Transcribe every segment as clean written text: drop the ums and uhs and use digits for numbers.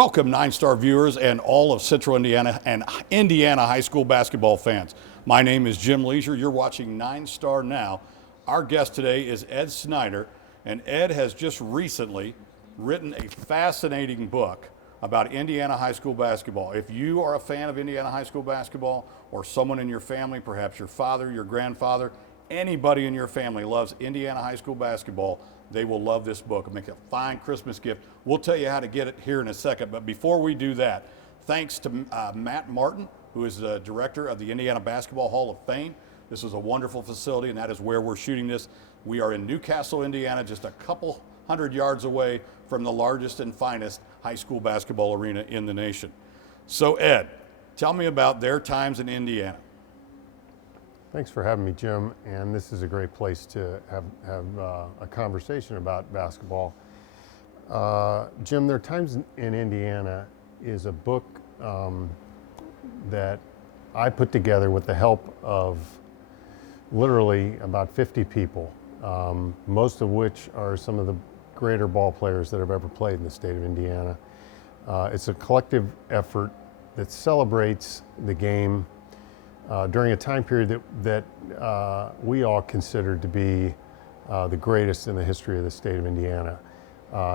Welcome, NineStar viewers and all of Central Indiana and Indiana high school basketball fans. My name is Jim Leisure. You're watching NineStar Now. Our guest today is Ed Snyder, and Ed has just recently written a fascinating book about Indiana high school basketball. If you are a fan of Indiana high school basketball, or someone in your family, perhaps your father, your grandfather, anybody in your family loves Indiana high school basketball, they will love this book. It'll make a fine Christmas gift. We'll tell you how to get it here in a second. But before we do that, thanks to Matt Martin, who is the director of the Indiana Basketball Hall of Fame. This is a wonderful facility, and that is where we're shooting this. We are in Newcastle, Indiana, just a couple hundred yards away from the largest and finest high school basketball arena in the nation. So Ed, tell me about their times in Indiana. Thanks for having me, Jim, and this is a great place to have a conversation about basketball. Jim, Their Times in Indiana is a book that I put together with the help of literally about 50 people, most of which are some of the greater ball players that have ever played in the state of Indiana. It's a collective effort that celebrates the game during a time period that we all consider to be the greatest in the history of the state of Indiana.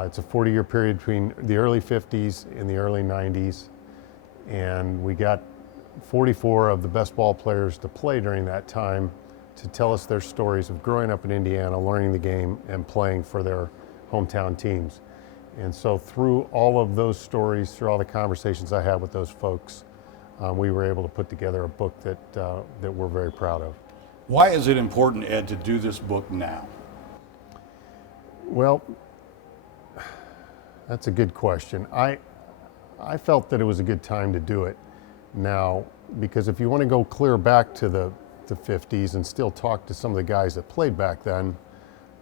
It's a 40-year period between the early 50s and the early 90s, and we got 44 of the best ball players to play during that time to tell us their stories of growing up in Indiana, learning the game, and playing for their hometown teams. And so through all of those stories, through all the conversations I had with those folks, we were able to put together a book that we're very proud of. Why is it important, Ed, to do this book now? Well, that's a good question. I felt that it was a good time to do it now, because if you want to go clear back to the 50s and still talk to some of the guys that played back then,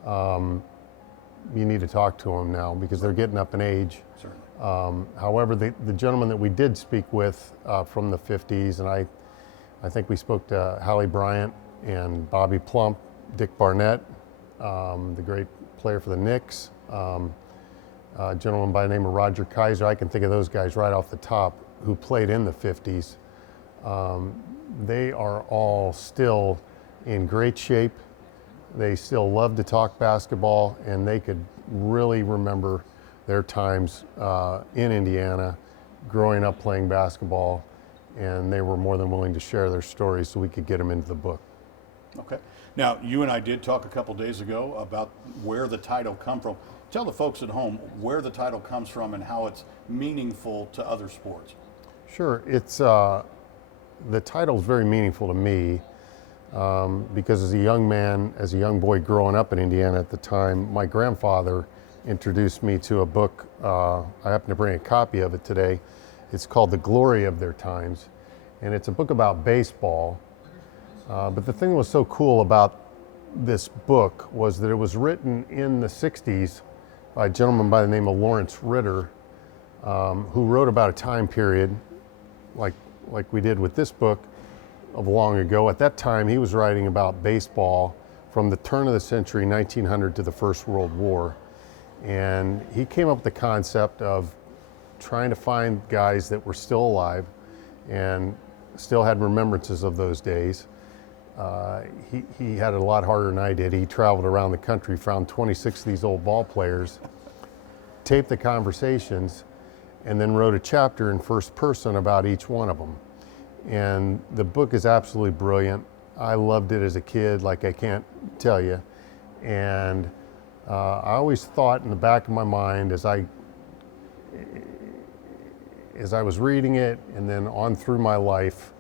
you need to talk to them now because they're getting up in age. Certainly. However, the gentleman that we did speak with from the 50s, and I think we spoke to Hallie Bryant and Bobby Plump, Dick Barnett, the great player for the Knicks, a gentleman by the name of Roger Kaiser. I can think of those guys right off the top who played in the 50s. They are all still in great shape. They still love to talk basketball, and they could really remember their times in Indiana, growing up playing basketball, and they were more than willing to share their stories so we could get them into the book. Okay. Now, you and I did talk a couple days ago about where the title come from. Tell the folks at home where the title comes from and how it's meaningful to other sports. Sure. It's the title is very meaningful to me because as a young man, as a young boy growing up in Indiana at the time, my grandfather introduced me to a book. I happen to bring a copy of it today. It's called The Glory of Their Times, and it's a book about baseball. But the thing that was so cool about this book was that it was written in the 60s by a gentleman by the name of Lawrence Ritter, who wrote about a time period like we did with this book of long ago. At that time, he was writing about baseball from the turn of the century, 1900, to the First World War. And he came up with the concept of trying to find guys that were still alive and still had remembrances of those days. He had it a lot harder than I did. He traveled around the country, found 26 of these old ball players, taped the conversations, and then wrote a chapter in first person about each one of them. And the book is absolutely brilliant. I loved it as a kid, like I can't tell you. And I always thought in the back of my mind as I was reading it and then on through my life,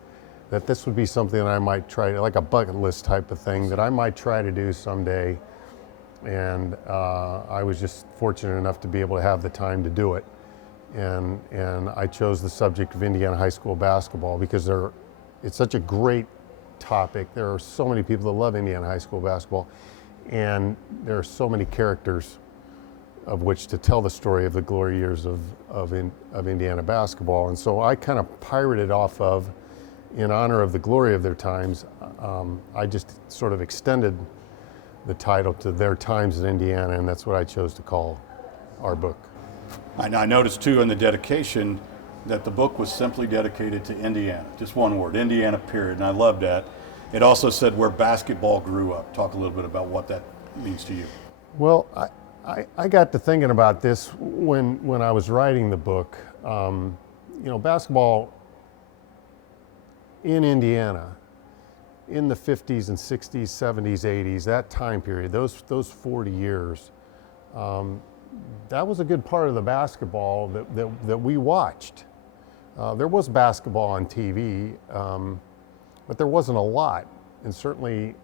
that this would be something that I might try, like a bucket list type of thing, that I might try to do someday. And I was just fortunate enough to be able to have the time to do it. And I chose the subject of Indiana high school basketball because it's such a great topic. There are so many people that love Indiana high school basketball, and there are so many characters of which to tell the story of the glory years of Indiana basketball. And so I kind of pirated off of, in honor of the glory of their times, I just sort of extended the title to Their Times in Indiana, and that's what I chose to call our book. I noticed too in the dedication that the book was simply dedicated to Indiana, just one word, Indiana, period, and I loved that. It also said where basketball grew up. Talk a little bit about what that means to you. Well, I got to thinking about this when I was writing the book. Basketball in Indiana in the 50s and 60s, 70s, 80s, that time period, those 40 years, that was a good part of the basketball that we watched. There was basketball on TV, but there wasn't a lot. And certainly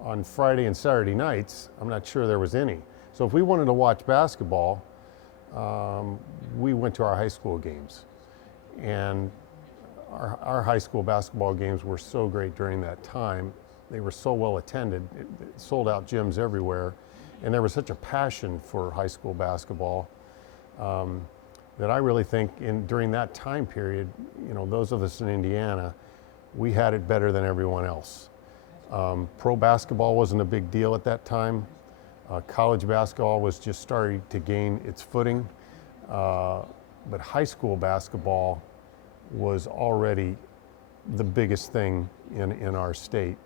on Friday and Saturday nights, I'm not sure there was any. So if we wanted to watch basketball, we went to our high school games. And our high school basketball games were so great during that time. They were so well attended, it sold out gyms everywhere. And there was such a passion for high school basketball that I really think during that time period, those of us in Indiana, we had it better than everyone else. Pro basketball wasn't a big deal at that time. College basketball was just starting to gain its footing. But high school basketball was already the biggest thing in our state.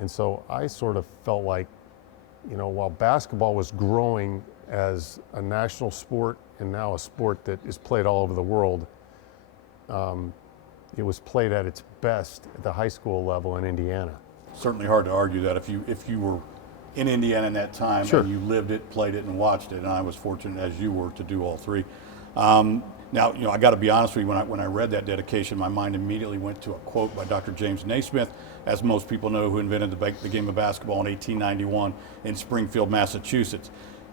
And so I sort of felt like, while basketball was growing as a national sport and now a sport that is played all over the world, it was played at its best at the high school level in Indiana. Certainly hard to argue that if you were in Indiana in that time, sure, and you lived it, played it, and watched it, and I was fortunate as you were to do all three. Now, I got to be honest with you, when I read that dedication, my mind immediately went to a quote by Dr. James Naismith, as most people know, who invented the game of basketball in 1891 in Springfield, Massachusetts.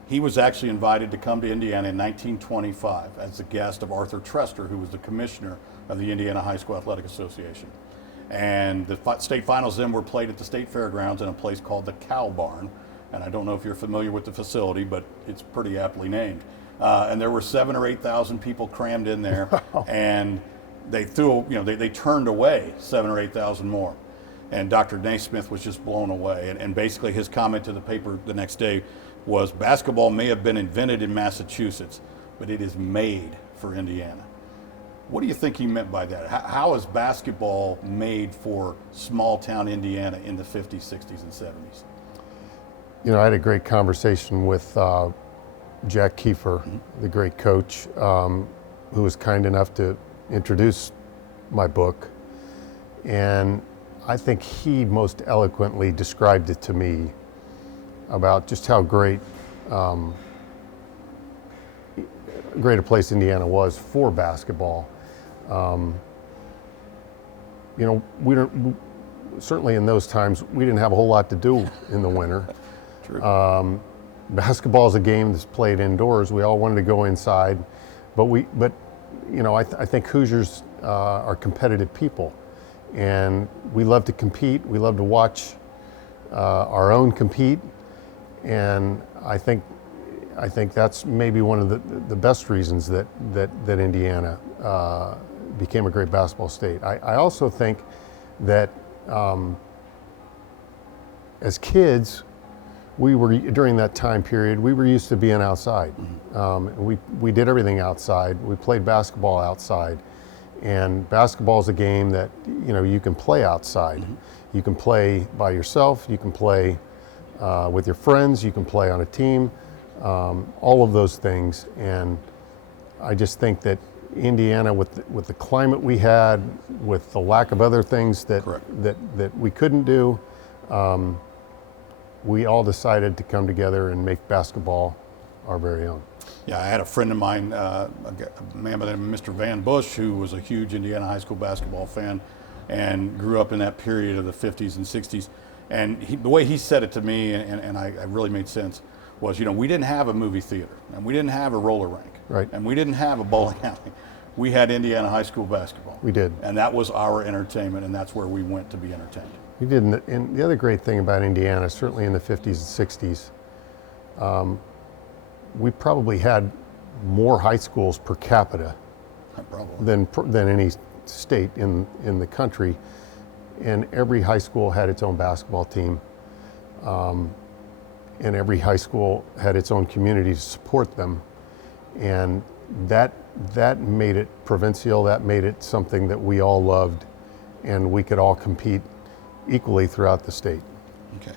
He was actually invited to come to Indiana in 1925 as the guest of Arthur Trester, who was the commissioner of the Indiana High School Athletic Association. And the state finals then were played at the state fairgrounds in a place called the Cow Barn. And I don't know if you're familiar with the facility, but it's pretty aptly named. And there were 7,000 or 8,000 people crammed in there, and they they turned away 7,000 or 8,000 more. And Dr. Naismith was just blown away. And basically his comment to the paper the next day was, basketball may have been invented in Massachusetts, but it is made for Indiana. What do you think he meant by that? How is basketball made for small town Indiana in the 50s, 60s, and 70s? I had a great conversation with Jack Kiefer, the great coach, who was kind enough to introduce my book. And I think he most eloquently described it to me about just how great a place Indiana was for basketball. We don't, certainly in those times, we didn't have a whole lot to do in the winter. True. Basketball is a game that's played indoors. We all wanted to go inside, but I think Hoosiers are competitive people, and we love to compete. We love to watch our own compete, and I think that's maybe one of the best reasons that Indiana became a great basketball state. I also think that as kids, we were, during that time period, we were used to being outside. We did everything outside. We played basketball outside. And basketball is a game that, you can play outside. You can play by yourself, you can play with your friends, you can play on a team, all of those things. And I just think that Indiana, with the climate we had, with the lack of other things that we couldn't do, we all decided to come together and make basketball our very own. Yeah, I had a friend of mine, a man by the name of Mr. Van Bush, who was a huge Indiana high school basketball fan and grew up in that period of the 50s and 60s. And the way he said it to me, and I really made sense, was, we didn't have a movie theater, and we didn't have a roller rink, right, and we didn't have a bowling alley. We had Indiana high school basketball. We did. And that was our entertainment, and that's where we went to be entertained. We did, and the other great thing about Indiana, certainly in the 50s and 60s, we probably had more high schools per capita than any state in the country, and every high school had its own basketball team, and every high school had its own community to support them, and that made it provincial. That made it something that we all loved, and we could all compete equally throughout the state. Okay.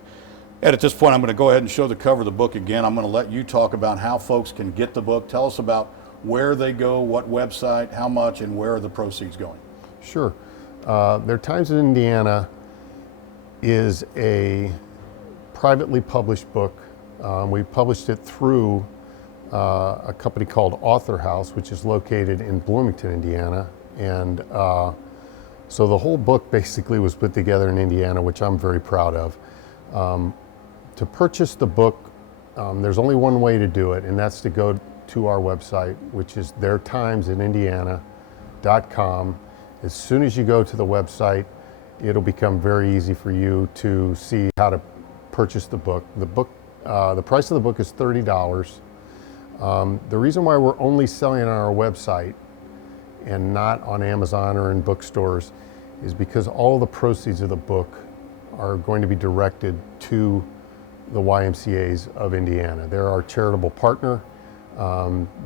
Ed, at this point, I'm going to go ahead and show the cover of the book again. I'm going to let you talk about how folks can get the book. Tell us about where they go, what website, how much, and where are the proceeds going? Sure. Their Times in Indiana is a privately published book. We published it through a company called Author House, which is located in Bloomington, Indiana. And so the whole book basically was put together in Indiana, which I'm very proud of. To purchase the book, there's only one way to do it, and that's to go to our website, which is theirtimesinIndiana.com. As soon as you go to the website, it'll become very easy for you to see how to purchase the book. The price of the book is $30. The reason why we're only selling it on our website and not on Amazon or in bookstores is because all of the proceeds of the book are going to be directed to the YMCA's of Indiana. They're our charitable partner.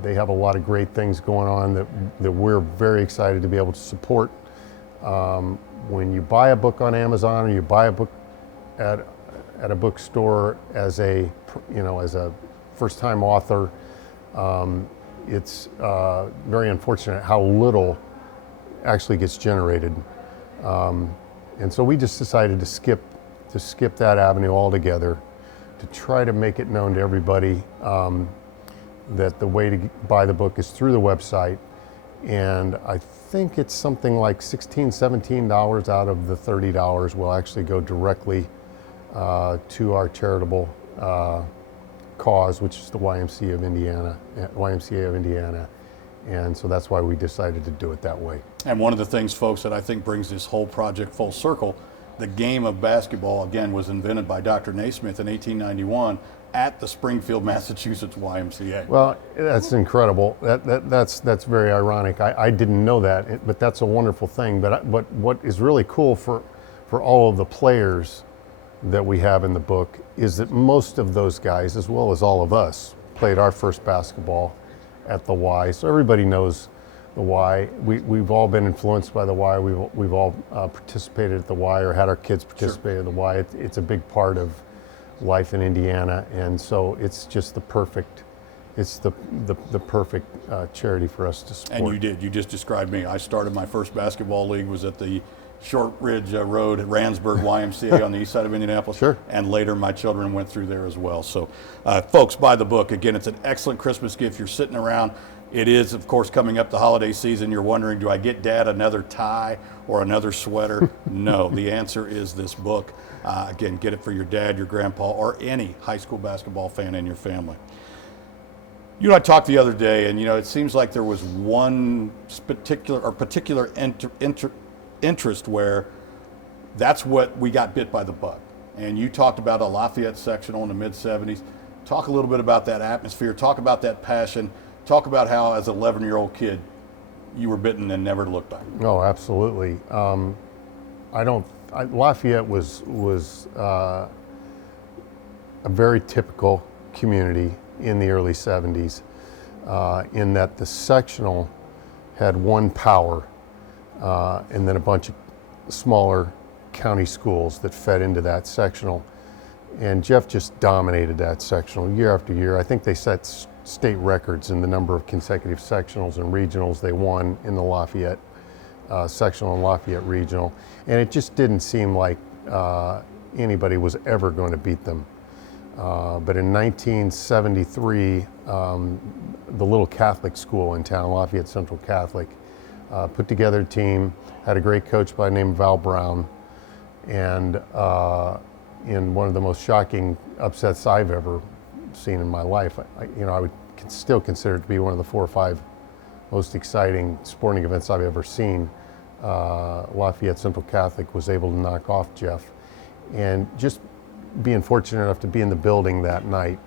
They have a lot of great things going on that we're very excited to be able to support. When you buy a book on Amazon or you buy a book at a bookstore as a first-time author, it's very unfortunate how little actually gets generated. And so we just decided to skip that avenue altogether, to try to make it known to everybody that the way to buy the book is through the website. And I think it's something like $16, $17 out of the $30 will actually go directly to our charitable cause, which is the YMCA of Indiana. And so that's why we decided to do it that way. And one of the things, folks, that I think brings this whole project full circle, the game of basketball, again, was invented by Dr. Naismith in 1891 at the Springfield, Massachusetts YMCA. Well, that's incredible. That's very ironic. I didn't know that, but that's a wonderful thing. But what is really cool for all of the players that we have in the book is that most of those guys, as well as all of us, played our first basketball at the Y. So everybody knows the Y. We've all been influenced by the Y. We've all participated at the Y or had our kids participate at the Y. It's a big part of life in Indiana, and so it's just the perfect charity for us to support. And you did. You just described me. I started my first basketball league was at the Short Ridge Road at Randsburg YMCA on the east side of Indianapolis. Sure. And later my children went through there as well. So folks, buy the book. Again, it's an excellent Christmas gift. You're sitting around. It is, of course, coming up the holiday season. You're wondering, do I get Dad another tie or another sweater? No, the answer is this book. Again, get it for your dad, your grandpa, or any high school basketball fan in your family. You and I talked the other day, and it seems like there was one particular interest where that's what we got bit by the bug. And you talked about a Lafayette sectional in the mid-'70s. Talk a little bit about that atmosphere. Talk about that passion. Talk about how, as an 11-year-old kid, you were bitten and never to look back. Oh, absolutely. Lafayette was a very typical community in the early 70s, in that the sectional had one power and then a bunch of smaller county schools that fed into that sectional. And Jeff just dominated that sectional year after year. I think they set state records in the number of consecutive sectionals and regionals they won in the Lafayette sectional and Lafayette regional. And it just didn't seem like anybody was ever going to beat them. But in 1973, the little Catholic school in town, Lafayette Central Catholic, put together a team, had a great coach by the name of Val Brown, and in one of the most shocking upsets I've ever seen in my life, I would still consider it to be one of the 4 or 5 most exciting sporting events I've ever seen. Lafayette Central Catholic was able to knock off Jeff, and just being fortunate enough to be in the building that night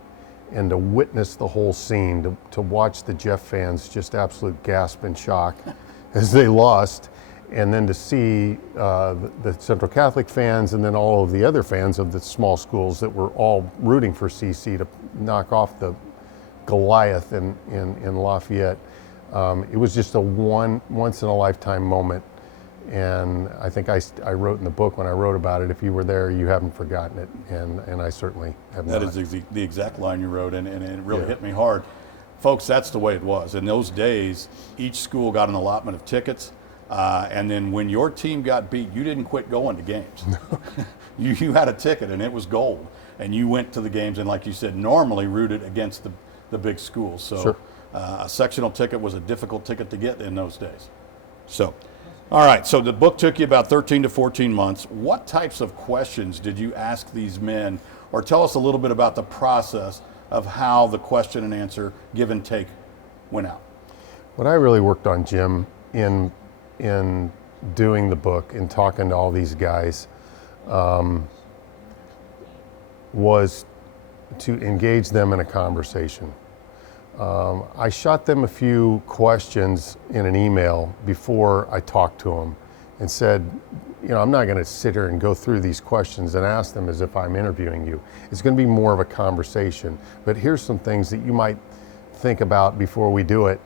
and to witness the whole scene, to watch the Jeff fans just absolute gasp and shock as they lost, and then to see the Central Catholic fans and then all of the other fans of the small schools that were all rooting for CC to knock off the Goliath in Lafayette. It was just a once in a lifetime moment. And I think I wrote in the book when I wrote about it, if you were there, you haven't forgotten it. And I certainly have not. That is the exact line you wrote, and it really hit me hard. Folks, that's the way it was. In those days, each school got an allotment of tickets. And then when your team got beat, you didn't quit going to games. you had a ticket, and it was gold. And you went to the games, and like you said, normally rooted against the big schools. So Sure. A sectional ticket was a difficult ticket to get in those days. So, all right, so the book took you about 13 to 14 months. What types of questions did you ask these men, or tell us a little bit about the process of how the question and answer, give and take, went out? What I really worked on, Jim, in doing the book and talking to all these guys, was to engage them in a conversation. I shot them a few questions in an email before I talked to them and said, you know, I'm not going to sit here and go through these questions and ask them as if I'm interviewing you. It's going to be more of a conversation. But here's some things that you might think about before we do it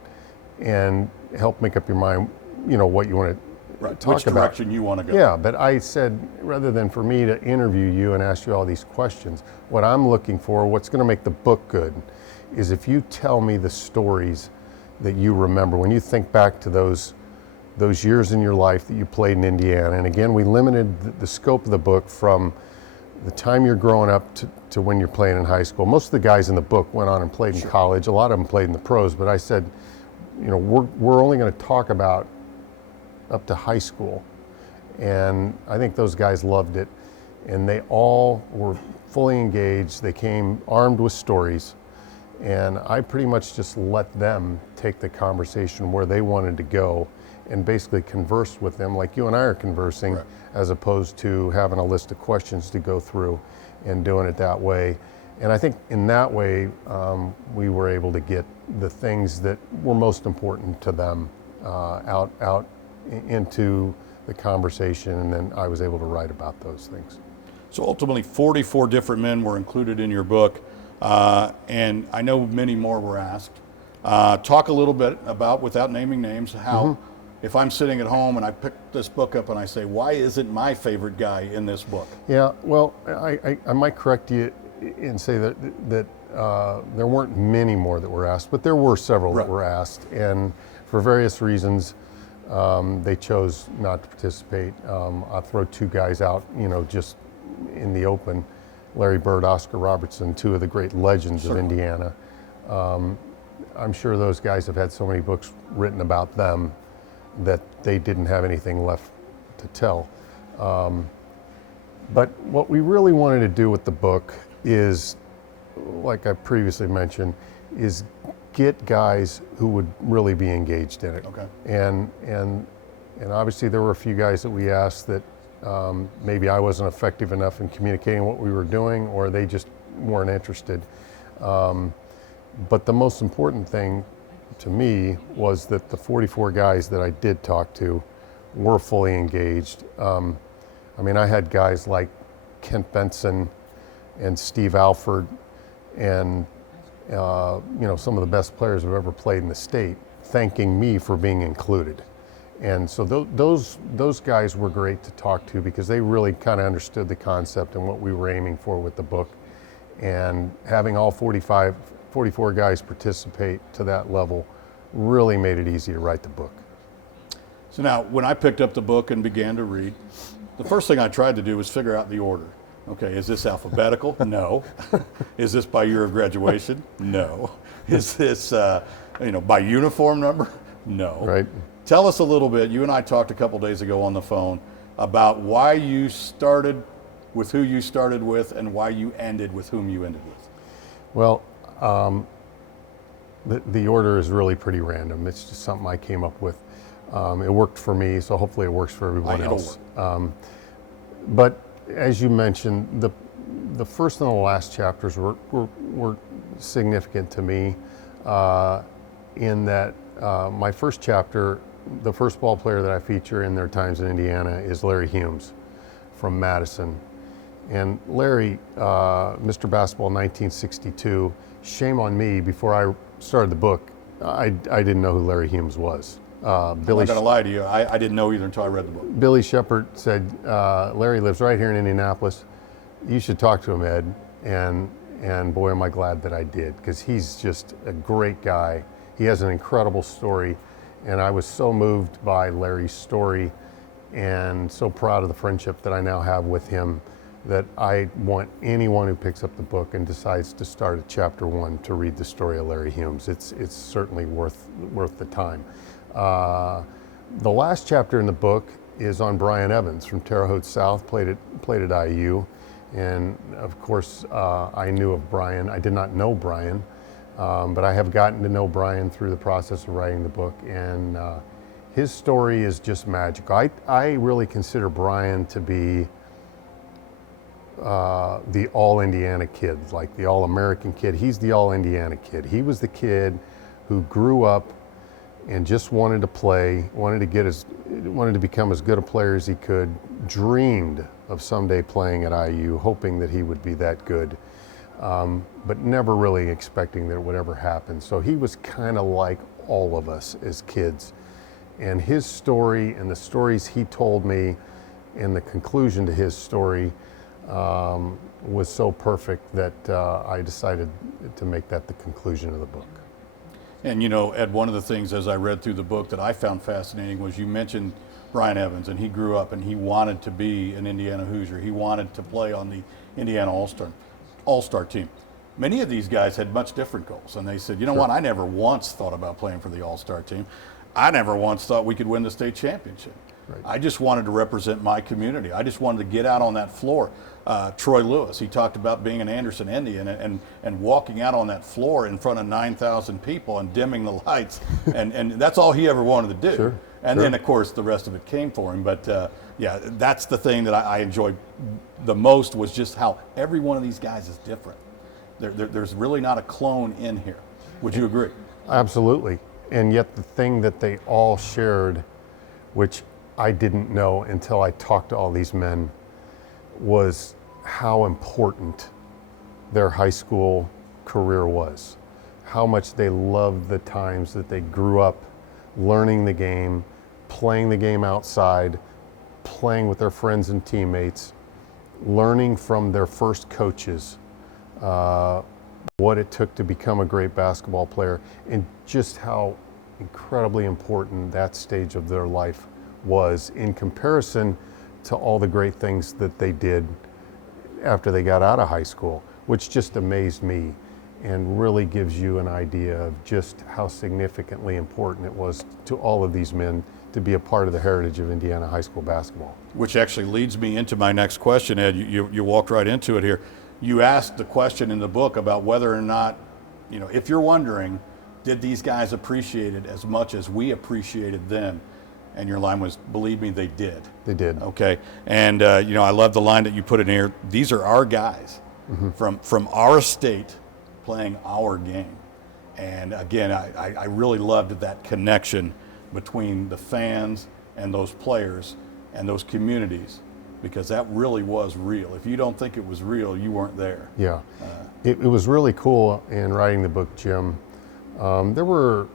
and help make up your mind, you know, what you want to talk Which about. direction you want to go. Yeah, but I said, rather than for me to interview you and ask you all these questions, what I'm looking for, what's going to make the book good, is if you tell me the stories that you remember, when you think back to those years in your life that you played in Indiana. And again, we limited the scope of the book from the time you're growing up to when you're playing in high school. Most of the guys in the book went on and played in college. A lot of them played in the pros, but I said, you know, we're only going to talk about up to high school. And I think those guys loved it. And they all were fully engaged. They came armed with stories. And I pretty much just let them take the conversation where they wanted to go and basically converse with them like you and I are conversing, right, as opposed to having a list of questions to go through and doing it that way. And I think in that way, we were able to get the things that were most important to them out into the conversation, and then I was able to write about those things. So ultimately, 44 different men were included in your book, and I know many more were asked. Talk a little bit about, without naming names, how if I'm sitting at home and I pick this book up and I say, why isn't my favorite guy in this book? Yeah, well, I might correct you and say that there weren't many more that were asked, but there were several that were asked, and for various reasons, they chose not to participate. I'll throw two guys out, you know, just in the open: Larry Bird, Oscar Robertson, two of the great legends of Indiana. I'm sure those guys have had so many books written about them that they didn't have anything left to tell. But what we really wanted to do with the book is, like I previously mentioned, is get guys who would really be engaged in it. Okay. And obviously there were a few guys that we asked that maybe I wasn't effective enough in communicating what we were doing, or they just weren't interested. But the most important thing to me was that the 44 guys that I did talk to were fully engaged. I mean, I had guys like Kent Benson and Steve Alford and you know, some of the best players who've ever played in the state thanking me for being included. And so those guys were great to talk to because they really kind of understood the concept and what we were aiming for with the book. And having all 44 guys participate to that level really made it easy to write the book. So now, when I picked up the book and began to read, the first thing I tried to do was figure out the order. Okay, is this alphabetical? No. Is this by year of graduation? No. Is this, by uniform number? No. Right. Tell us a little bit. You and I talked a couple days ago on the phone about why you started with who you started with and why you ended with whom you ended with. Well, the order is really pretty random. It's just something I came up with. It worked for me, so hopefully it works for everyone else. But as you mentioned, the first and the last chapters were significant to me in that my first chapter, the first ball player that I feature in Their Times in Indiana is Larry Humes from Madison. And Larry, Mr. Basketball 1962, shame on me, before I started the book, I didn't know who Larry Humes was. I'm not gonna lie to you, I didn't know either until I read the book. Billy Shepard said, Larry lives right here in Indianapolis. You should talk to him, Ed. And boy, am I glad that I did, because he's just a great guy. He has an incredible story, and I was so moved by Larry's story and so proud of the friendship that I now have with him that I want anyone who picks up the book and decides to start at chapter 1 to read the story of Larry Humes. It's certainly worth the time. The last chapter in the book is on Brian Evans from Terre Haute South, played at IU. And of course, I knew of Brian. I did not know Brian, but I have gotten to know Brian through the process of writing the book. And his story is just magical. I really consider Brian to be the all-Indiana kid, like the all-American kid. He's the all-Indiana kid. He was the kid who grew up and just wanted to play, wanted to become as good a player as he could, dreamed of someday playing at IU, hoping that he would be that good, but never really expecting that it would ever happen. So he was kind of like all of us as kids. And his story and the stories he told me and the conclusion to his story was so perfect that I decided to make that the conclusion of the book. And you know, Ed, one of the things as I read through the book that I found fascinating was you mentioned Brian Evans, and he grew up and he wanted to be an Indiana Hoosier. He wanted to play on the Indiana All-Star team. Many of these guys had much different goals, and they said, you know what, I never once thought about playing for the All-Star team. I never once thought we could win the state championship. Right. I just wanted to represent my community. I just wanted to get out on that floor. Troy Lewis, he talked about being an Anderson Indian and walking out on that floor in front of 9,000 people and dimming the lights. and that's all he ever wanted to do. Sure. And then, of course, the rest of it came for him. But, yeah, that's the thing that I enjoyed the most was just how every one of these guys is different. There's really not a clone in here. Would you agree? Absolutely. And yet the thing that they all shared, which I didn't know until I talked to all these men, was how important their high school career was, how much they loved the times that they grew up learning the game, playing the game outside, playing with their friends and teammates, learning from their first coaches what it took to become a great basketball player, and just how incredibly important that stage of their life was in comparison to all the great things that they did after they got out of high school, which just amazed me and really gives you an idea of just how significantly important it was to all of these men to be a part of the heritage of Indiana high school basketball. Which actually leads me into my next question, Ed. You walked right into it here. You asked the question in the book about whether or not, you know, if you're wondering, did these guys appreciate it as much as we appreciated them? And your line was, believe me, they did. They did. Okay. And, you know, I love the line that you put in here. These are our guys from our state playing our game. And, again, I really loved that connection between the fans and those players and those communities, because that really was real. If you don't think it was real, you weren't there. Yeah. It was really cool in writing the book, Jim. There were,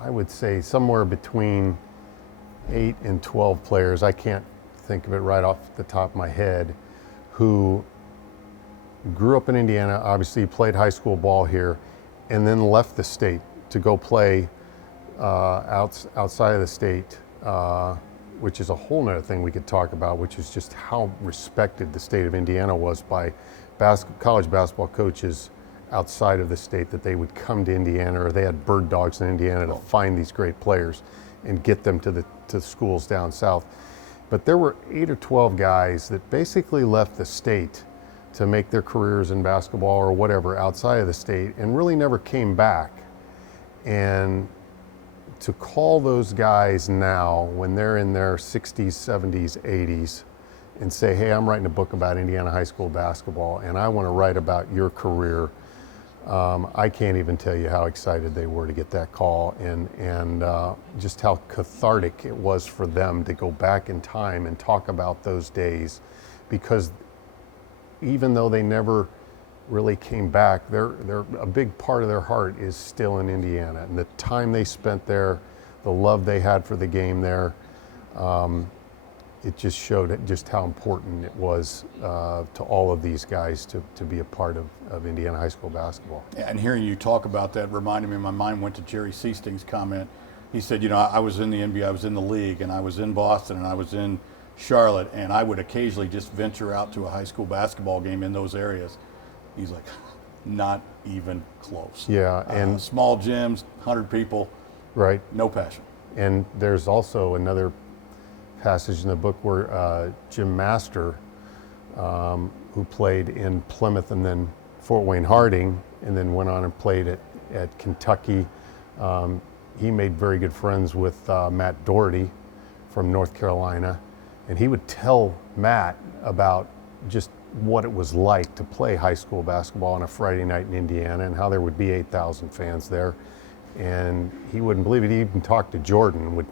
I would say, somewhere between 8 and 12 players, I can't think of it right off the top of my head, who grew up in Indiana, obviously played high school ball here, and then left the state to go play outside of the state, which is a whole nother thing we could talk about, which is just how respected the state of Indiana was by college basketball coaches outside of the state, that they would come to Indiana, or they had bird dogs in Indiana to find these great players and get them to schools down south. But there were 8 or 12 guys that basically left the state to make their careers in basketball or whatever outside of the state and really never came back. And to call those guys now, when they're in their 60s, 70s, 80s, and say, hey, I'm writing a book about Indiana high school basketball and I want to write about your career, I can't even tell you how excited they were to get that call, and just how cathartic it was for them to go back in time and talk about those days, because even though they never really came back. They're a big part of their heart is still in Indiana, and the time they spent there, the love they had for the game there, it just showed just how important it was to all of these guys to be a part of Indiana high school basketball. And hearing you talk about that reminded me, my mind went to Jerry Seasting's comment. He said, you know, I was in the NBA, I was in the league, and I was in Boston, and I was in Charlotte, and I would occasionally just venture out to a high school basketball game in those areas. He's like, not even close. Yeah, and small gyms, 100 people, right, no passion. And there's also another passage in the book where Jim Master, who played in Plymouth and then Fort Wayne Harding, and then went on and played at Kentucky. He made very good friends with Matt Doherty from North Carolina, and he would tell Matt about just what it was like to play high school basketball on a Friday night in Indiana and how there would be 8,000 fans there. And he wouldn't believe it. He even talked to Jordan,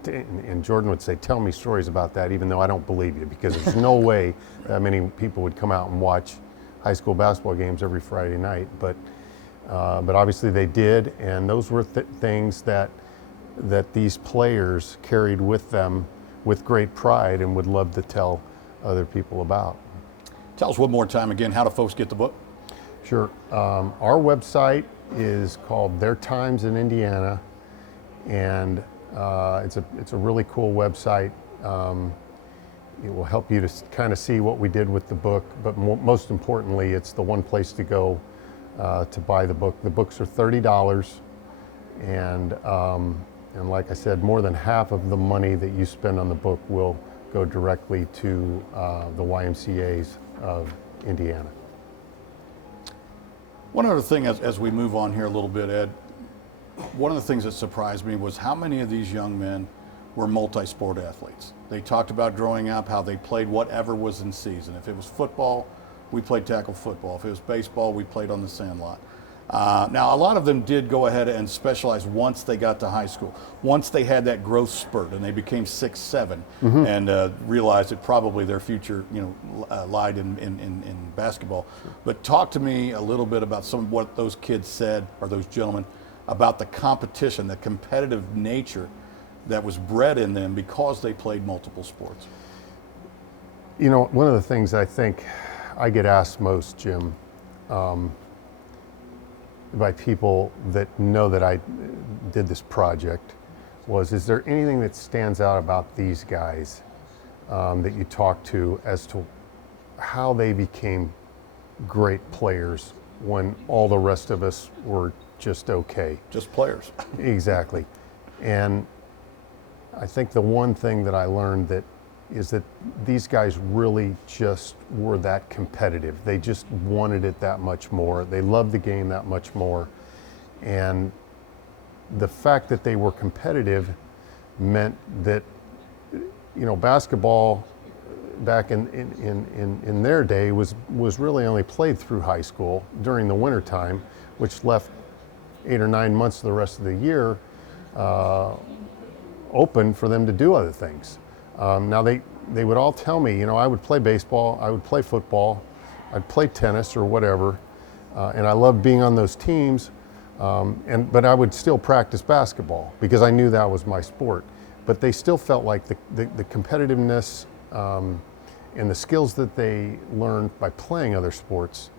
and Jordan would say, tell me stories about that, even though I don't believe you, because there's no way that many people would come out and watch high school basketball games every Friday night. But obviously they did, and those were things that these players carried with them with great pride and would love to tell other people about. Tell us one more time again, how do folks get the book? Sure. Our website is called Their Times in Indiana, and it's a really cool website. It will help you to kind of see what we did with the book, but most importantly, it's the one place to go to buy the book. The books are $30, and like I said, more than half of the money that you spend on the book will go directly to the YMCA's of Indiana. One other thing as we move on here a little bit, Ed, one of the things that surprised me was how many of these young men were multi-sport athletes. They talked about growing up how they played whatever was in season. If it was football, we played tackle football. If it was baseball, we played on the sandlot. Now, a lot of them did go ahead and specialize once they got to high school. Once they had that growth spurt and they became 6'7", and realized that probably their future, lied in basketball. But talk to me a little bit about some of what those kids said, or those gentlemen, about the competition, the competitive nature that was bred in them because they played multiple sports. You know, one of the things I think I get asked most, Jim, by people that know that I did this project was, is there anything that stands out about these guys that you talk to as to how they became great players when all the rest of us were just okay? Just players. Exactly. And I think the one thing that I learned is that these guys really just were that competitive. They just wanted it that much more. They loved the game that much more. And the fact that they were competitive meant that, basketball back in their day was really only played through high school during the winter time, which left 8 or 9 months of the rest of the year open for them to do other things. Now they would all tell me, I would play baseball, I would play football, I'd play tennis or whatever, and I loved being on those teams, but I would still practice basketball because I knew that was my sport. But they still felt like the competitiveness and the skills that they learned by playing other sports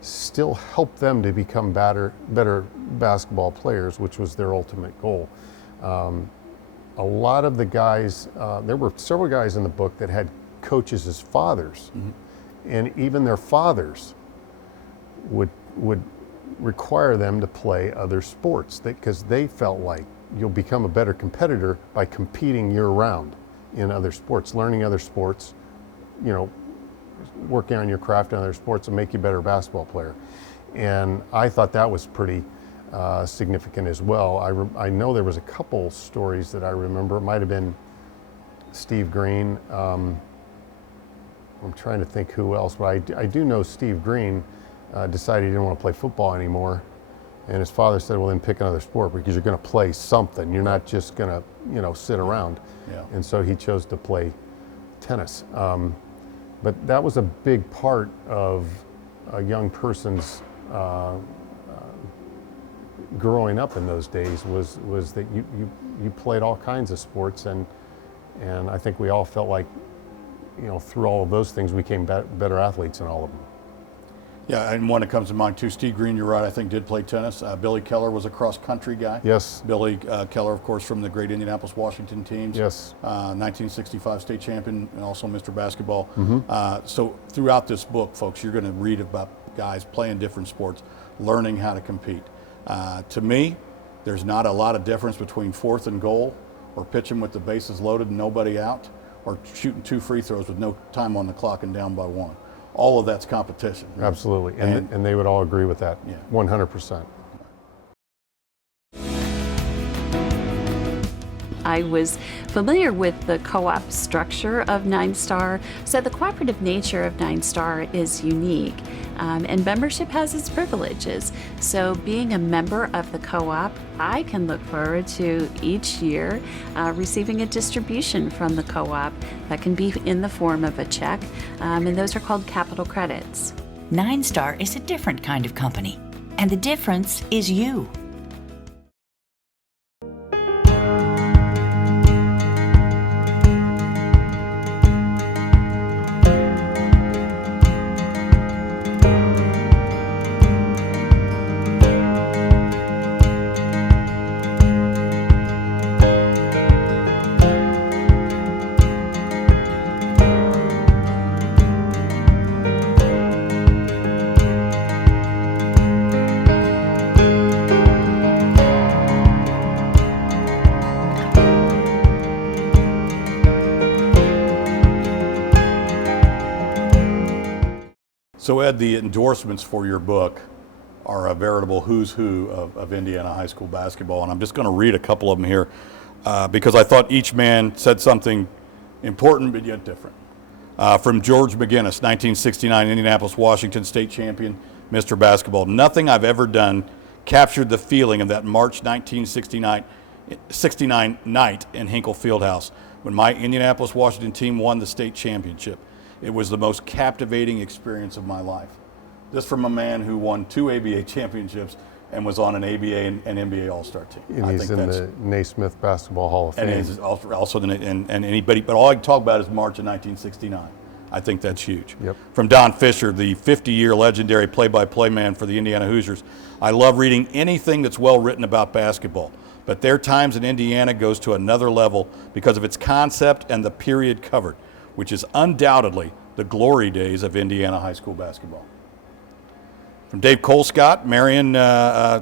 still helped them to become better basketball players, which was their ultimate goal. A lot of the guys, there were several guys in the book that had coaches as fathers, and even their fathers would require them to play other sports because they felt like you'll become a better competitor by competing year-round in other sports, learning other sports, working on your craft in other sports will make you a better basketball player. And I thought that was pretty significant as well. I know there was a couple stories that I remember. It might have been Steve Green. I'm trying to think who else, but I do know Steve Green decided he didn't want to play football anymore, and his father said, well, then pick another sport because you're going to play something. You're not just going to sit around. Yeah. And so he chose to play tennis. But that was a big part of a young person's growing up in those days was that you played all kinds of sports, and I think we all felt like, through all of those things, we became better athletes in all of them. Yeah, and one that comes to mind too, Steve Green, you're right, I think did play tennis. Billy Keller was a cross-country guy. Yes. Billy Keller, of course, from the great Indianapolis, Washington teams. Yes. 1965 state champion and also Mr. Basketball. Mm-hmm. So throughout this book, folks, you're going to read about guys playing different sports, learning how to compete. To me, there's not a lot of difference between 4th and goal or pitching with the bases loaded and nobody out, or shooting 2 free throws with no time on the clock and down by 1. All of that's competition. Right? Absolutely, and they would all agree with that. Yeah. 100%. I was familiar with the co-op structure of NineStar, so the cooperative nature of NineStar is unique, and membership has its privileges. So being a member of the co-op, I can look forward to each year receiving a distribution from the co-op that can be in the form of a check, and those are called capital credits. NineStar is a different kind of company, and the difference is you. So Ed, the endorsements for your book are a veritable who's who of Indiana high school basketball, and I'm just going to read a couple of them here because I thought each man said something important but yet different. From George McGinnis, 1969 Indianapolis Washington State champion, Mr. Basketball. Nothing I've ever done captured the feeling of that March 1969 night in Hinkle Fieldhouse when my Indianapolis Washington team won the state championship. It was the most captivating experience of my life. This from a man who won 2 ABA championships and was on an ABA and NBA All-Star team. And he's in the Naismith Basketball Hall of Fame. And he's also anybody, but all I can talk about is March of 1969. I think that's huge. Yep. From Don Fisher, the 50-year legendary play-by-play man for the Indiana Hoosiers. I love reading anything that's well written about basketball, but Their Times in Indiana goes to another level because of its concept and the period covered, which is undoubtedly the glory days of Indiana high school basketball. From Dave Colescott, Marion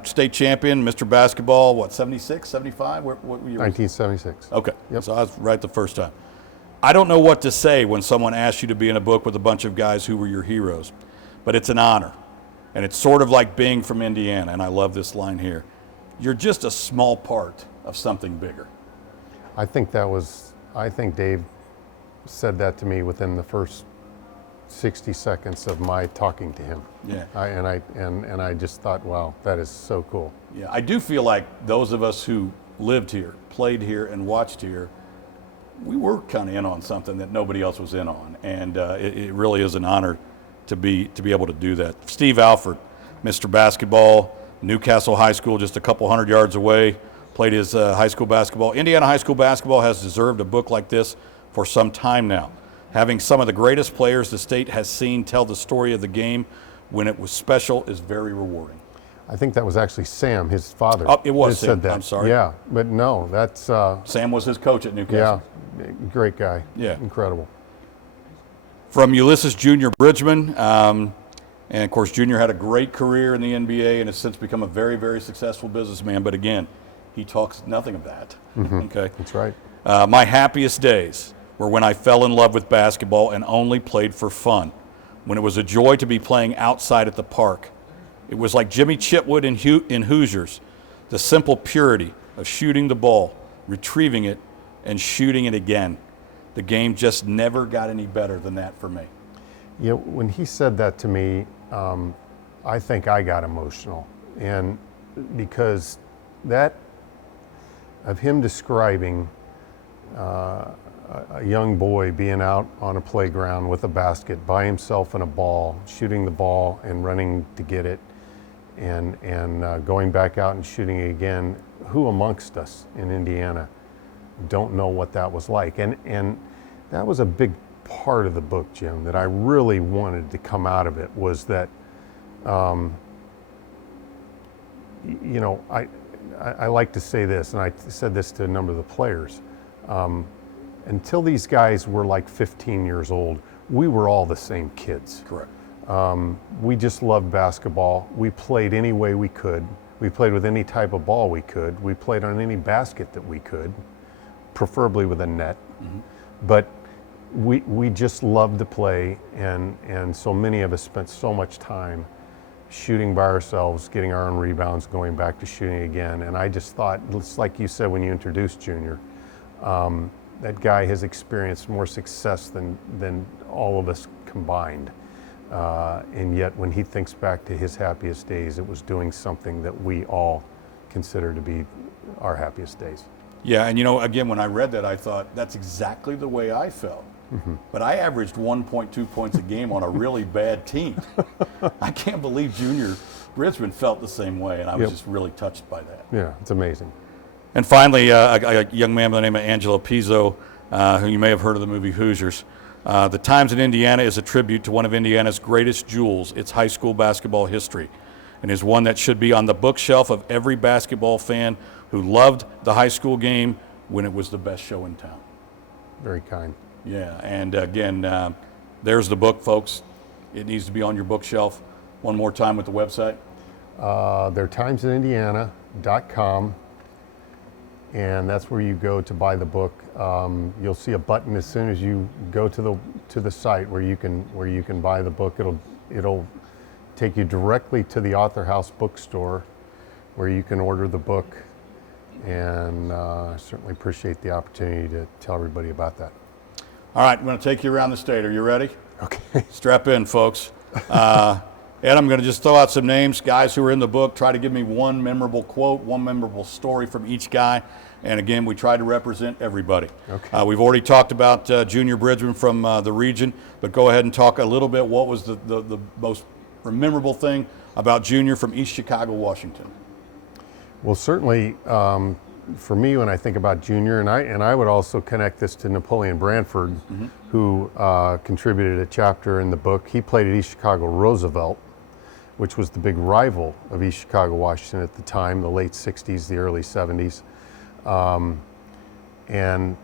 state champion, Mr. Basketball, 76, 75? What year? 1976. Okay, Yep. So I was right the first time. I don't know what to say when someone asks you to be in a book with a bunch of guys who were your heroes, but it's an honor. And it's sort of like being from Indiana, and I love this line here. You're just a small part of something bigger. I think Dave said that to me within the first 60 seconds of my talking to him. Yeah. I just thought, wow, that is so cool. Yeah, I do feel like those of us who lived here, played here, and watched here, we were kind of in on something that nobody else was in on, and it really is an honor to be able to do that. Steve Alford, Mr. Basketball, Newcastle High School, just a couple hundred yards away, played his high school basketball. Indiana high school basketball has deserved a book like this for some time now. Having some of the greatest players the state has seen tell the story of the game when it was special is very rewarding. I think that was actually Sam, his father. Oh, it was who Sam. said that. I'm sorry. Yeah, but no, that's Sam was his coach at Newcastle. yeah, great guy. Yeah. Incredible. From Ulysses Jr. Bridgman, and of course Jr. had a great career in the NBA and has since become a very, very successful businessman, but again, he talks nothing of that. Okay. That's right. My happiest days were when I fell in love with basketball and only played for fun, when it was a joy to be playing outside at the park. It was like Jimmy Chitwood in Hoosiers, the simple purity of shooting the ball, retrieving it, and shooting it again. The game just never got any better than that for me. Yeah, when he said that to me, I think I got emotional, and because that of him describing a young boy being out on a playground with a basket by himself and a ball, shooting the ball and running to get it, and going back out and shooting again. Who amongst us in Indiana don't know what that was like? And that was a big part of the book, Jim, that I really wanted to come out of it, was that, you know, I like to say this, and I said this to a number of the players. Until these guys were like 15 years old, we were all the same kids. Correct. We just loved basketball. We played any way we could. We played with any type of ball we could. We played on any basket that we could, preferably with a net. Mm-hmm. But we just loved to play, and so many of us spent so much time shooting by ourselves, getting our own rebounds, going back to shooting again. And I just thought, it's like you said when you introduced Junior, that guy has experienced more success than all of us combined. And yet when he thinks back to his happiest days, it was doing something that we all consider to be our happiest days. Yeah, and you know, again, when I read that, I thought, that's exactly the way I felt. Mm-hmm. But I averaged 1.2 points a game on a really bad team. I can't believe Junior Bridgman felt the same way, and I was just really touched by that. Yeah, it's amazing. And finally, a young man by the name of Angelo Pizzo, who you may have heard of the movie Hoosiers. The Times in Indiana is a tribute to one of Indiana's greatest jewels, its high school basketball history, and is one that should be on the bookshelf of every basketball fan who loved the high school game when it was the best show in town. Very kind. Yeah, and again, there's the book, folks. It needs to be on your bookshelf. One more time with the website. They're timesinIndiana.com, and that's where you go to buy the book. You'll see a button as soon as you go to the site where you can buy the book. It'll take you directly to the Author House bookstore, where you can order the book. And I certainly appreciate the opportunity to tell everybody about that. All right, I'm going to take you around the state. Are you ready? Okay. Strap in, folks. Ed, I'm going to just throw out some names, guys who are in the book. Try to give me one memorable quote, one memorable story from each guy. And again, we try to represent everybody. Okay. We've already talked about Junior Bridgman from the region, but go ahead and talk a little bit. What was the most memorable thing about Junior from East Chicago, Washington? Well, certainly for me, when I think about Junior, and I would also connect this to Napoleon Branford, mm-hmm. who contributed a chapter in the book. He played at East Chicago Roosevelt, which was the big rival of East Chicago Washington at the time, the late 60s, the early 70s. And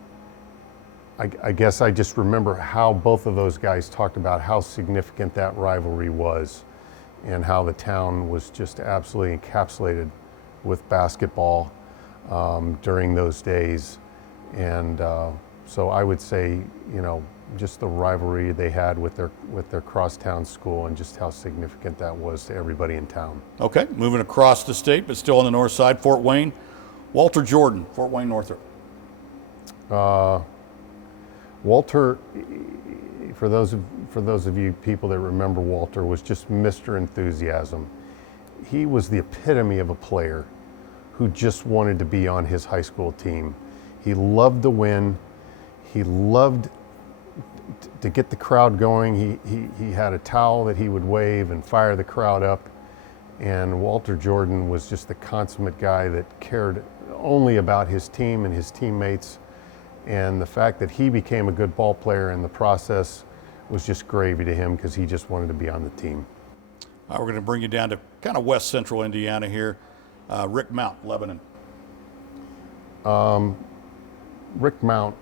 I guess I just remember how both of those guys talked about how significant that rivalry was, and how the town was just absolutely encapsulated with basketball during those days. And so I would say, you know, just the rivalry they had with their crosstown school, and just how significant that was to everybody in town. Okay, moving across the state, but still on the north side, Fort Wayne. Walter Jordan, Fort Wayne Northrop. Walter, for those of you people that remember Walter, was just Mr. Enthusiasm. He was the epitome of a player who just wanted to be on his high school team. He loved to win. He loved to get the crowd going. He had a towel that he would wave and fire the crowd up. And Walter Jordan was just the consummate guy that cared only about his team and his teammates. And the fact that he became a good ball player in the process was just gravy to him, because he just wanted to be on the team. We're going to bring you down to kind of west central Indiana here. Rick Mount, Lebanon. Rick Mount,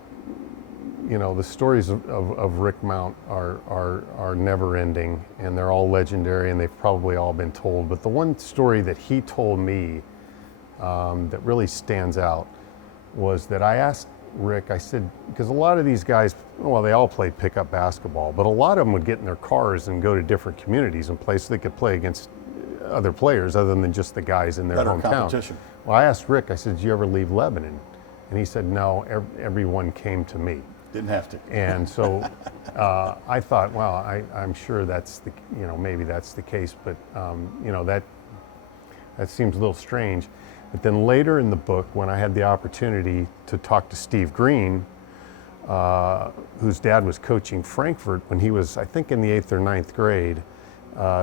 you know, the stories of Rick Mount are never ending, and they're all legendary, and they've probably all been told. But the one story that he told me that really stands out was that I asked Rick, I said, because a lot of these guys, well, they all played pickup basketball, but a lot of them would get in their cars and go to different communities and places they could play against other players other than just the guys in their hometown. Competition. Well, I asked Rick, I said, did you ever leave Lebanon? And he said, no, everyone came to me. Didn't have to. And so I thought, well, I'm sure that's the, you know, maybe that's the case, but you know, that seems a little strange. But then later in the book, when I had the opportunity to talk to Steve Green, whose dad was coaching Frankfurt when he was, I think, in the 8th or 9th grade,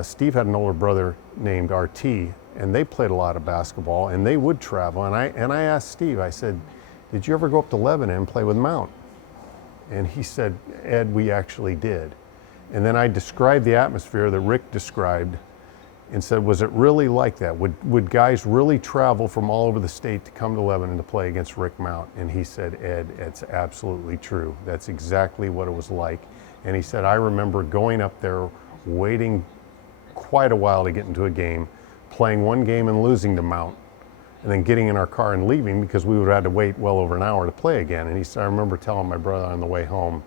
Steve had an older brother named RT, and they played a lot of basketball, and they would travel. And I asked Steve, I said, did you ever go up to Lebanon and play with Mount? And he said, Ed, we actually did. And then I described the atmosphere that Rick described and said, was it really like that? Would guys really travel from all over the state to come to Lebanon to play against Rick Mount? And he said, Ed, it's absolutely true. That's exactly what it was like. And he said, I remember going up there, waiting quite a while to get into a game, playing one game and losing to Mount, and then getting in our car and leaving because we would have had to wait well over an hour to play again. And he said, I remember telling my brother on the way home,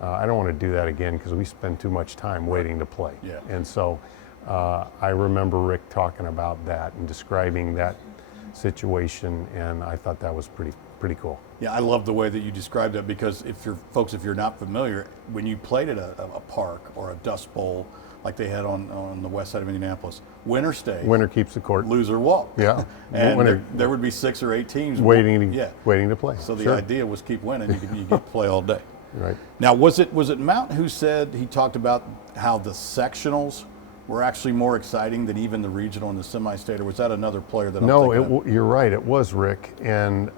I don't want to do that again because we spend too much time waiting to play. Yeah. And so I remember Rick talking about that and describing that situation, and I thought that was pretty cool. Yeah, I love the way that you described that, because if you're not familiar, when you played at a park or a Dust Bowl like they had on the west side of Indianapolis, winner stays. Winner keeps the court. Loser walk. Yeah. And there would be 6 or 8 teams waiting to play. So the Sure. idea was keep winning. You get to play all day. Right. Now, was it Mount who said, he talked about how the sectionals were actually more exciting than even the regional and the semi-state, or was that another player that I'm thinking of? You're right, it was Rick, and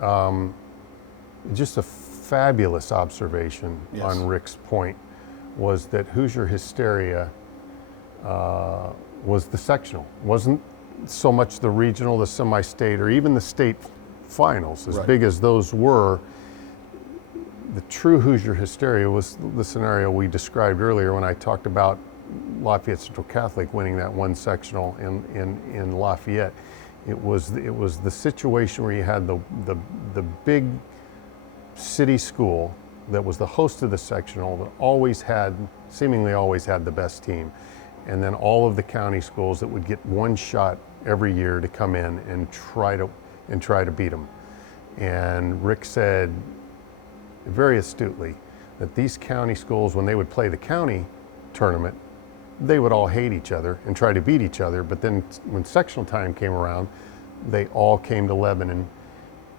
just a fabulous observation Yes. on Rick's point was that Hoosier hysteria was the sectional. Wasn't so much the regional, the semi-state, or even the state finals, as Right. big as those were. The true Hoosier hysteria was the scenario we described earlier when I talked about Lafayette Central Catholic winning that one sectional in Lafayette. It was the situation where you had the big city school that was the host of the sectional that seemingly always had the best team, and then all of the county schools that would get one shot every year to come in and try to beat them. And Rick said very astutely that these county schools, when they would play the county tournament, they would all hate each other and try to beat each other. But then when sectional time came around, they all came to Lebanon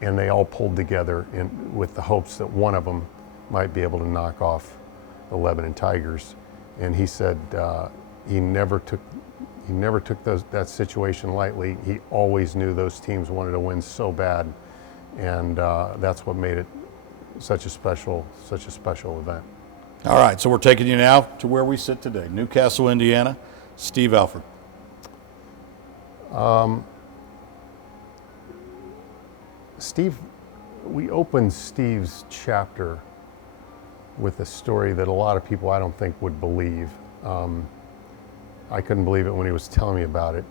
and they all pulled together with the hopes that one of them might be able to knock off the Lebanon Tigers. And he said he never took that situation lightly. He always knew those teams wanted to win so bad, and that's what made it such a special event. All right, so we're taking you now to where we sit today, Newcastle, Indiana. Steve Alford. Steve, we opened Steve's chapter with a story that a lot of people I don't think would believe. I couldn't believe it when he was telling me about it,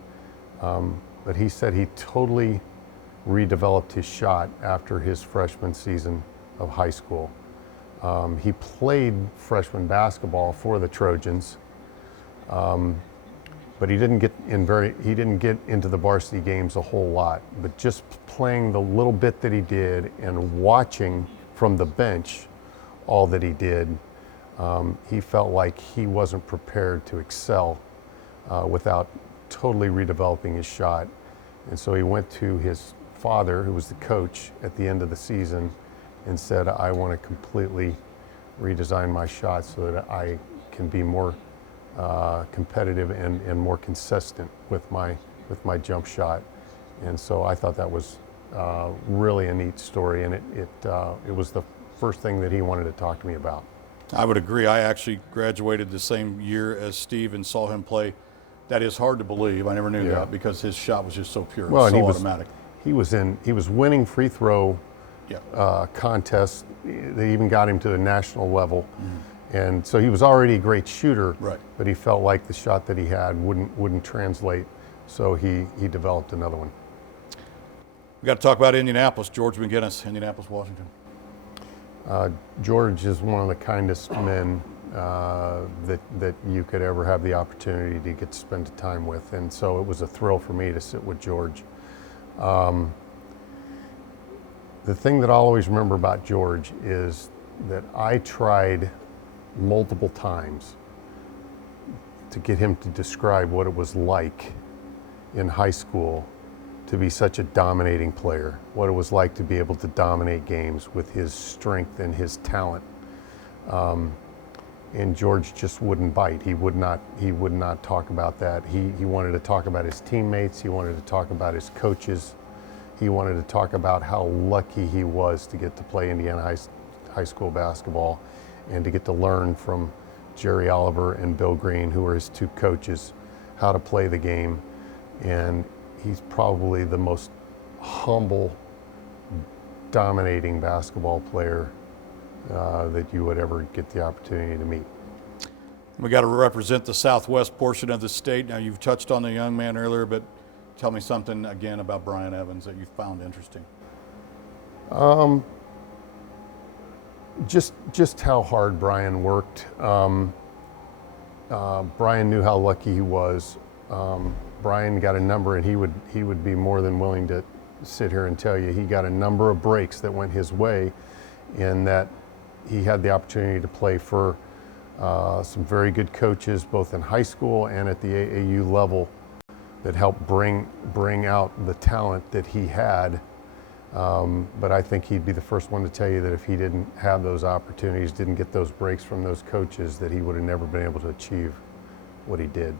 but he said he totally redeveloped his shot after his freshman season of high school. He played freshman basketball for the Trojans, but he didn't get into the varsity games a whole lot. But just playing the little bit that he did and watching from the bench all that he did, he felt like he wasn't prepared to excel without totally redeveloping his shot. And so he went to his father, who was the coach at the end of the season, and said, I want to completely redesign my shot so that I can be more competitive and more consistent with my jump shot. And so I thought that was really a neat story, and it was the first thing that he wanted to talk to me about. I would agree. I actually graduated the same year as Steve and saw him play. That is hard to believe. I never knew that, because his shot was just so pure, and so automatic. He was winning free throw contests. They even got him to the national level. And so he was already a great shooter, right, but he felt like the shot that he had wouldn't translate, so he developed another one. We got to talk about Indianapolis. George McGinnis, Indianapolis, Washington. George is one of the kindest men that you could ever have the opportunity to get to spend time with, and so it was a thrill for me to sit with George. The thing that I'll always remember about George is that I tried multiple times to get him to describe what it was like in high school to be such a dominating player, what it was like to be able to dominate games with his strength and his talent. and George just wouldn't bite. He would not talk about that. He wanted to talk about his teammates. He wanted to talk about his coaches. He wanted to talk about how lucky he was to get to play Indiana high school basketball and to get to learn from Jerry Oliver and Bill Green, who were his two coaches, how to play the game. And he's probably the most humble, dominating basketball player that you would ever get the opportunity to meet. We got to represent the southwest portion of the state. Now, you've touched on the young man earlier, but tell me something again about Brian Evans that you found interesting. Just how hard Brian worked. Brian knew how lucky he was. Brian got a number, and he would be more than willing to sit here and tell you he got a number of breaks that went his way, in that he had the opportunity to play for some very good coaches, both in high school and at the AAU level, that helped bring out the talent that he had. But I think he'd be the first one to tell you that if he didn't have those opportunities, didn't get those breaks from those coaches, that he would have never been able to achieve what he did.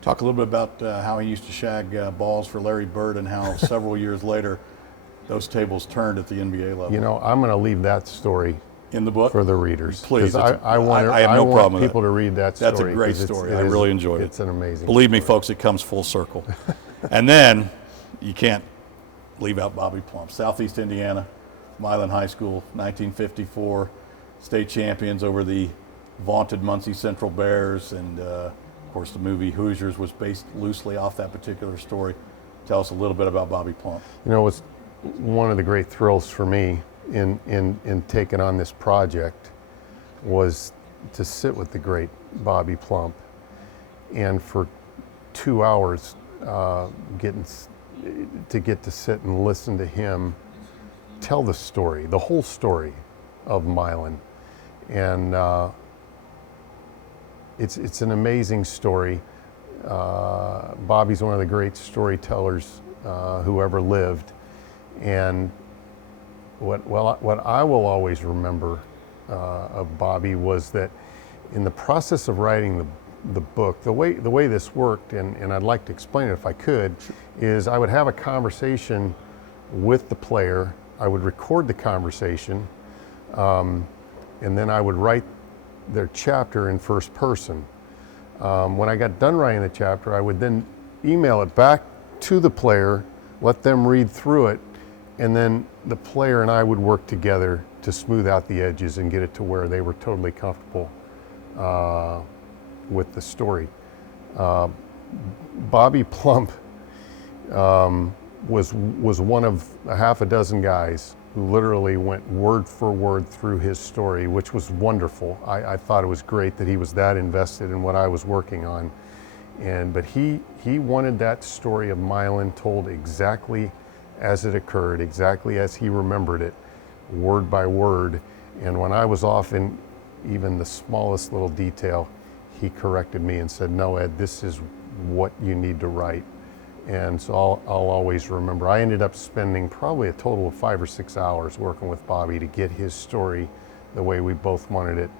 Talk a little bit about how he used to shag balls for Larry Bird, and how several years later those tables turned at the NBA level. You know, I'm going to leave that story in the book for the readers. Please, I want problem with people to read that story. That's a great story. I really enjoyed it. It's an amazing Believe me, story. folks, it comes full circle. And then you can't leave out Bobby Plump. Southeast Indiana, Milan High School, 1954, state champions over the vaunted Muncie Central Bears, and of course the movie Hoosiers was based loosely off that particular story. Tell us a little bit about Bobby Plump. You know, it's one of the great thrills for me in taking on this project was to sit with the great Bobby Plump, and for 2 hours get to sit and listen to him tell the story, the whole story of Milan. And it's an amazing story. Bobby's one of the great storytellers who ever lived. And what I will always remember of Bobby was that in the process of writing the book, the way this worked, and I'd like to explain it if I could, is I would have a conversation with the player. I would record the conversation, and then I would write their chapter in first person. When I got done writing the chapter, I would then email it back to the player, let them read through it, and then the player and I would work together to smooth out the edges and get it to where they were totally comfortable with the story. Bobby Plump was one of a half a dozen guys who literally went word for word through his story, which was wonderful. I thought it was great that he was that invested in what I was working on. But he wanted that story of Milan told exactly as it occurred, exactly as he remembered it, word by word. And when I was off in even the smallest little detail, he corrected me and said, "No, Ed, this is what you need to write." And so I'll always remember. I ended up spending probably a total of 5 or 6 hours working with Bobby to get his story the way we both wanted it.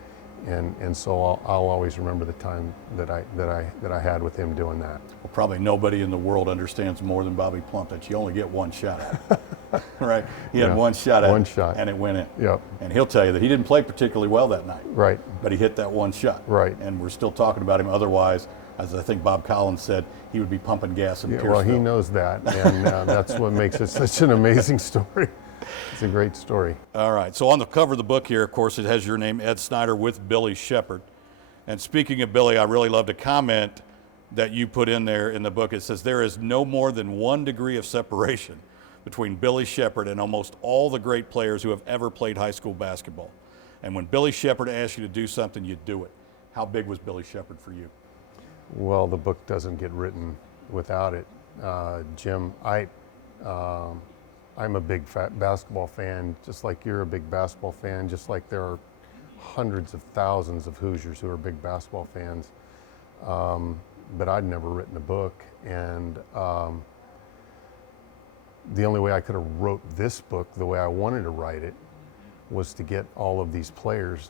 And so I'll always remember the time that I had with him doing that. Well, probably nobody in the world understands more than Bobby Plump that you only get one shot at it. Right? He had one shot at one it, shot. and it went in. Yep. And he'll tell you that he didn't play particularly well that night. Right. But he hit that one shot. Right. And we're still talking about him. Otherwise, as I think Bob Collins said, he would be pumping gas in Pierceville. Well, he knows that, and that's what makes it such an amazing story. It's a great story. All right. So on the cover of the book here, of course, it has your name, Ed Snyder, with Billy Shepard. And speaking of Billy, I really loved a comment that you put in there in the book. It says, "There is no more than 1 degree of separation between Billy Shepard and almost all the great players who have ever played high school basketball. And when Billy Shepard asks you to do something, you do it." How big was Billy Shepard for you? Well, the book doesn't get written without it, Jim. I'm a big basketball fan, just like you're a big basketball fan, just like there are hundreds of thousands of Hoosiers who are big basketball fans. But I'd never written a book, and the only way I could have wrote this book the way I wanted to write it was to get all of these players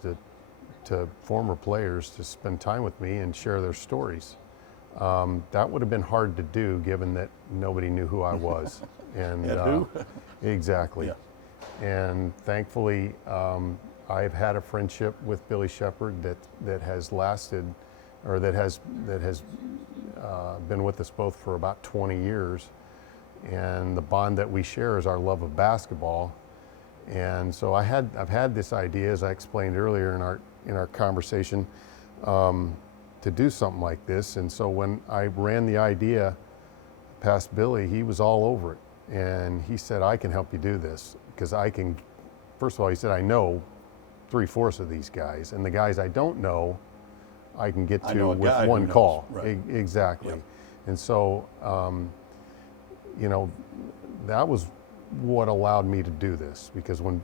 to former players to spend time with me and share their stories. That would have been hard to do given that nobody knew who I was. And who? Exactly. Yeah. And thankfully, I've had a friendship with Billy Shepard that has lasted, or that has been with us both for about 20 years. And the bond that we share is our love of basketball. And so I've had this idea, as I explained earlier in our conversation, to do something like this. And so when I ran the idea past Billy, he was all over it. And he said, I can help you do this, because I can, first of all, he said, I know 3/4 of these guys, and the guys I don't know, I can get I to know a with guy one who knows. call. Right. Exactly. Yep. And so, you know, that was what allowed me to do this, because when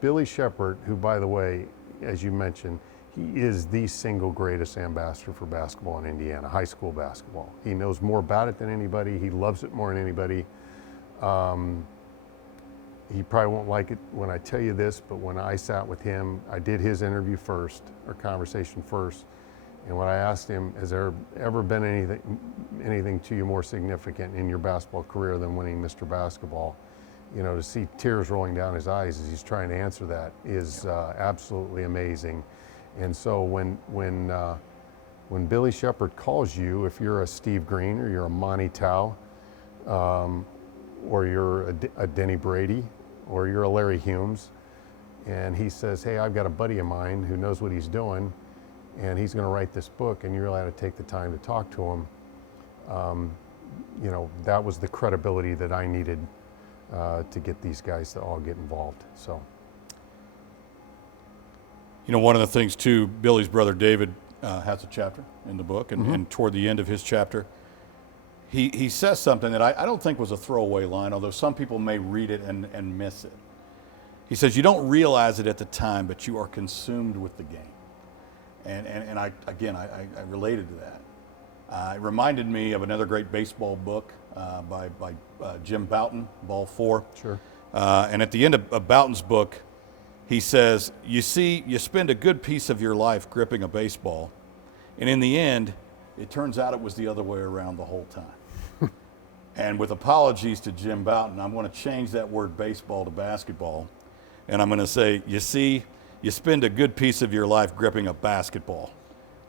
Billy Shepard, who, by the way, as you mentioned, he is the single greatest ambassador for basketball in Indiana, high school basketball. He knows more about it than anybody. He loves it more than anybody. He probably won't like it when I tell you this, but when I sat with him, I did his interview first, or conversation first. And when I asked him, has there ever been anything to you more significant in your basketball career than winning Mr. Basketball? You know, to see tears rolling down his eyes as he's trying to answer that is absolutely amazing. And so when Billy Shepard calls you, if you're a Steve Green or you're a Monty Tao, or you're a Denny Brady, or you're a Larry Humes, and he says, hey, I've got a buddy of mine who knows what he's doing, and he's going to write this book, and you're allowed to take the time to talk to him, you know, that was the credibility that I needed to get these guys to all get involved. So, You know, one of the things too, Billy's brother David has a chapter in the book, and toward the end of his chapter, he says something that I don't think was a throwaway line, although some people may read it and miss it. He says, you don't realize it at the time, but you are consumed with the game. And I related to that. It reminded me of another great baseball book by Jim Bouton, Ball 4. sure. And at the end of Bouton's book, he says, you see, you spend a good piece of your life gripping a baseball, and in the end, it turns out it was the other way around the whole time. And with apologies to Jim Bouton, I'm going to change that word baseball to basketball, and I'm going to say, you see, you spend a good piece of your life gripping a basketball,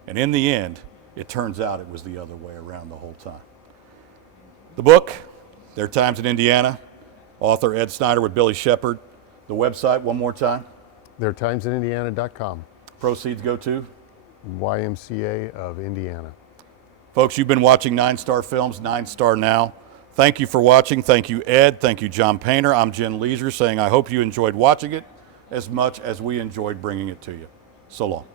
and in the end, it turns out it was the other way around the whole time. The book, There Are Times in Indiana, author Ed Snyder with Billy Shepard. The website, one more time. ThereAreTimesInIndiana.com. Proceeds go to? YMCA of Indiana. Folks, you've been watching NineStar Films, NineStar Now. Thank you for watching. Thank you, Ed. Thank you, John Painter. I'm Jen Leisure saying I hope you enjoyed watching it as much as we enjoyed bringing it to you. So long.